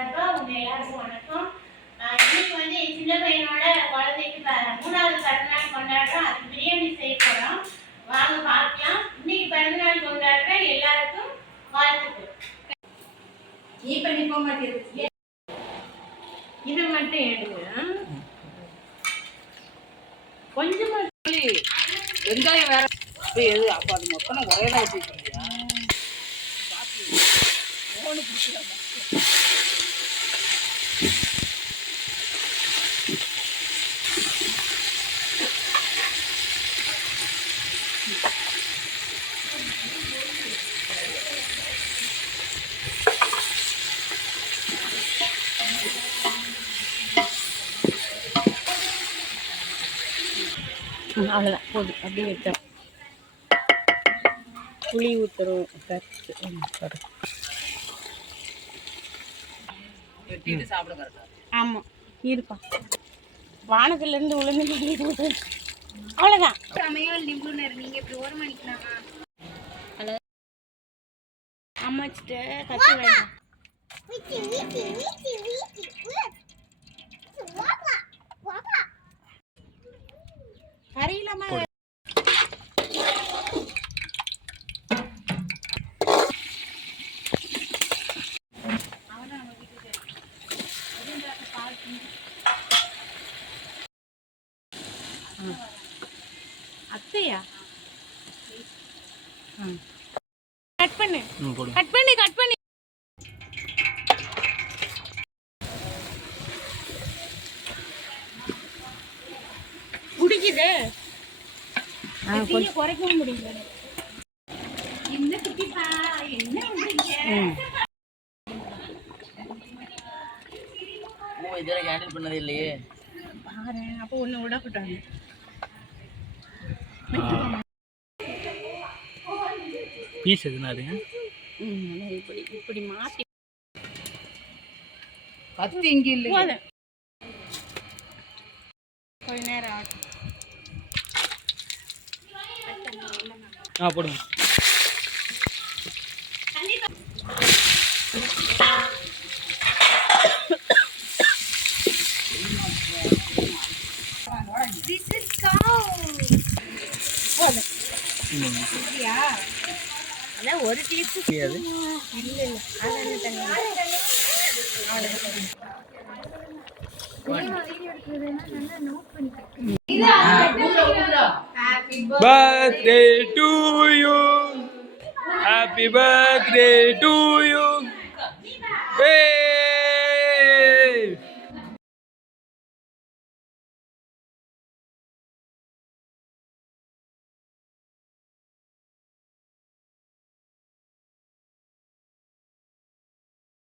சார்பா உங்க எல்லாருக்கும் வணக்கம். இன்னைக்கு வந்து என் சின்ன பையனோட குழந்தைக்கு 3வது பிறந்தநாள் கொண்டாடுறோம். அது பிரியாணி செய்ய போறோம். வாங்க பார்க்கலாம். இன்னைக்கு பிறந்தநாள் கொண்டாடுற எல்லாருக்கும் வாழ்த்துக்கள். நீ பண்ணி போக மாட்டேங்குது. இதை மட்டும் எடுங்க. கொஞ்சமா வெங்காயம் வேற எது அப்போ அது மொத்தம் ஒரே தான் வச்சுருக்கீங்க. ஃபோனு பிடிச்சிடாம அவ்வளோதான் போதும். அப்படியே வச்சோம். புளி ஊற்றுறோம். ஆமாம் இருப்பா. வானத்துலேருந்து விழுந்து அவ்வளோதான். சமையல் நிபுணர் நீங்கள் இப்படி ஓரமாக நிற்கலாமா? ஹலோ அம்மாச்சிட்ட கற்று வேண்டாம். கரையிலாமா அத்தையா? கட் பண்ணு கட் பண்ணு கட் பண்ணு. குடிக்குது குறைக்கவும் முடியல. என்ன குட்டிப்பா என்ன இதெல்லாம் ஹேண்டில் பண்ணதே இல்லையே. பாரு அப்போ ஒன்று விடப்பட்டாங்க. பீஸ் எதுனாருங்க இப்படி இப்படி மாற்றி கத்தி இங்கே இல்லை. கொஞ்ச நேரம் ஆகும். போடுங்க. அதான் ஒரு டீஸ்பூன் இல்லை இல்லை அதான் தண்ணி. Birthday to you, happy birthday to you. Hey.